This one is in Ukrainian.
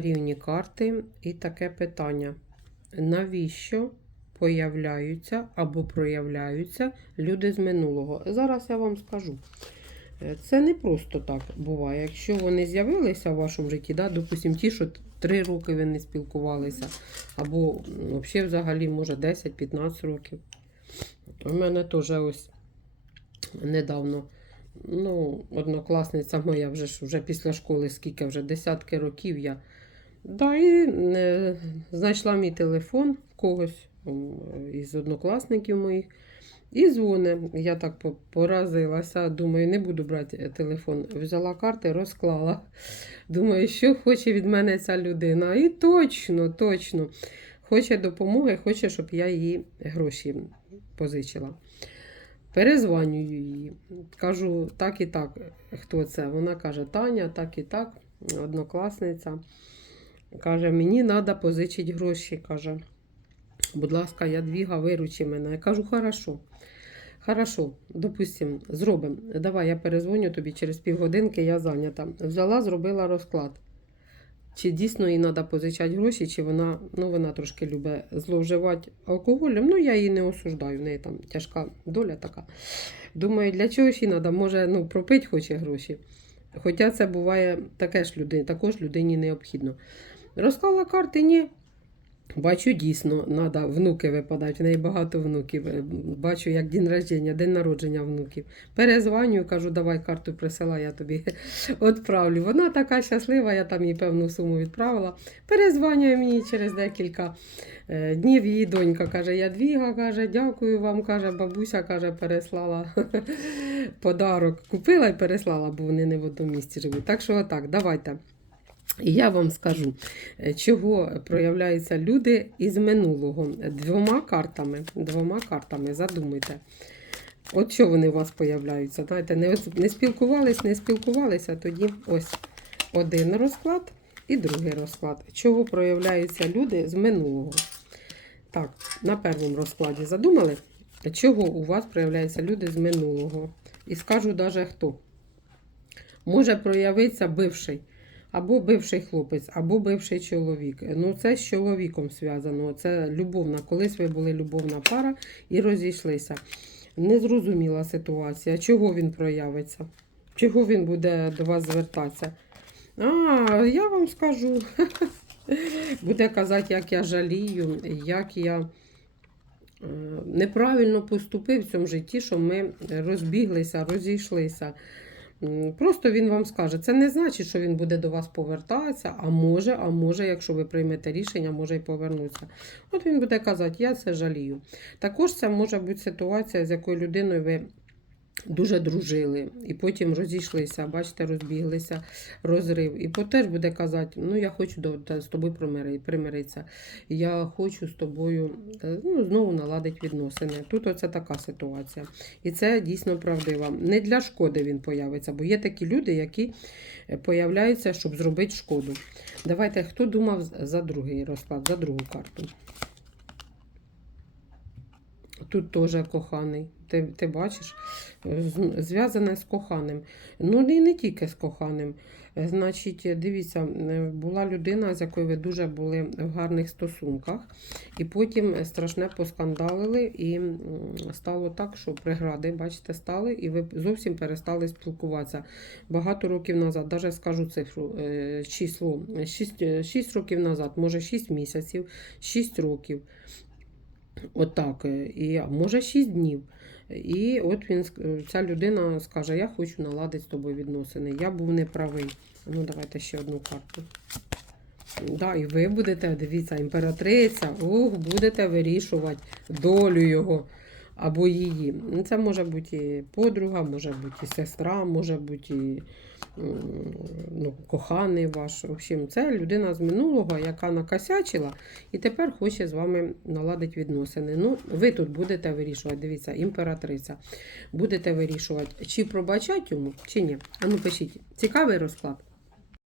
Рівні карти і таке питання. Навіщо появляються або проявляються люди з минулого? Зараз я вам скажу. Е, Це не просто так буває. Якщо вони з'явилися в вашому житті, да, допустимо, ті, що три роки ви не спілкувалися, або взагалі, взагалі, може 10-15 років. У мене теж ось недавно ну, однокласниця моя вже вже після школи, скільки вже десятки років я. Да, і е, знайшла мій телефон когось із однокласників моїх. І дзвони. Я так поразилася. Думаю, не буду брати е, телефон. Взяла карти, розклала. Думаю, що хоче від мене ця людина. І точно, точно. Хоче допомоги, хоче, щоб я їй гроші позичила. Перезванюю її. Кажу, так і так, хто це? Вона каже, Таня, так і так, однокласниця. Каже, мені треба позичити гроші. Каже, будь ласка, я двіга, виручи мене. Я кажу, хорошо. Хорошо, допустим, зробимо. Давай я перезвоню тобі через півгодинки, я зайнята. Взяла, зробила розклад. Чи дійсно їй треба позичати гроші, чи вона, ну, вона трошки любить зловживати алкоголем. Ну, я її не осуждаю, в неї там тяжка доля така. Думаю, для чого їй треба? Може, ну, пропити хоче гроші. Хоча це буває таке ж людині, також людині необхідно. Розклала карти, ні. Бачу, дійсно, треба внуки випадають. В неї багато внуків. Е, Бачу, як день рождення, день народження внуків. Перезванюю, кажу, давай карту присилай, я тобі відправлю. Вона така щаслива, я там їй певну суму відправила. Перезванює мені через декілька е, днів. Її донька каже, Ядвіга, каже, дякую вам, каже, бабуся каже, переслала подарок. Купила і переслала, бо вони не в одному місці живуть. Так що отак, давайте. І я вам скажу, е, чого проявляються люди із минулого. Двома картами. Двома картами, задумайте. От що вони у вас появляються. Знаєте, не, не спілкувались, не спілкувалися, тоді ось один розклад і другий розклад. Чого проявляються люди з минулого? Так, на першому розкладі задумали, чого у вас проявляються люди з минулого. І скажу навіть хто. Може проявитися бивший. Або бивший хлопець, або бивший чоловік. Ну, це з чоловіком зв'язано. Це любовна. Колись ви були любовна пара і розійшлися. Незрозуміла ситуація. Чого він проявиться? Чого він буде до вас звертатися? А, я вам скажу. Буде казати, як я жалію, як я е, неправильно поступив в цьому житті, що ми розбіглися, розійшлися. Просто він вам скаже, це не значить, що він буде до вас повертатися, а може, а може, якщо ви приймете рішення, може і повернутися. От він буде казати, я це жалію. Також це може бути ситуація, з якою людиною ви дуже дружили, і потім розійшлися, бачите, розбіглися, розрив. І теж буде казати, ну я хочу до, та- з тобою примири- примиритися, я хочу з тобою ну, знову наладити відносини. Тут оце така ситуація. І це дійсно правдиво. Не для шкоди він появиться, бо є такі люди, які е, появляються, щоб зробити шкоду. Давайте, хто думав за другий розклад, за другу карту? Тут теж коханий. Ти, ти бачиш, зв'язане з коханим. Ну, і не тільки з коханим. Е, Значить, дивіться, е, була людина, з якою ви дуже були в гарних стосунках, і потім е, страшне поскандалили, і стало так, що прегради, бачите, стали, і ви зовсім перестали спілкуватися. Багато років назад, навіть скажу цифру, е, число, 6, 6 років назад, може 6 місяців, 6 років. Отак, е, і може 6 днів. І от він ця людина скаже: Я хочу наладити з тобою відносини. Я був неправий. Ну, давайте ще одну карту. Да, і ви будете, дивіться, імператриця, ух, будете вирішувати долю його або її. Ну, Це може бути і подруга, може бути сестра, може бути ну, коханий ваш. В общем, це людина з минулого, яка накосячила і тепер хоче з вами наладити відносини. Ну, ви тут будете вирішувати, дивіться, імператриця. Будете вирішувати, чи пробачати йому, чи ні. А ну пишіть, цікавий розклад.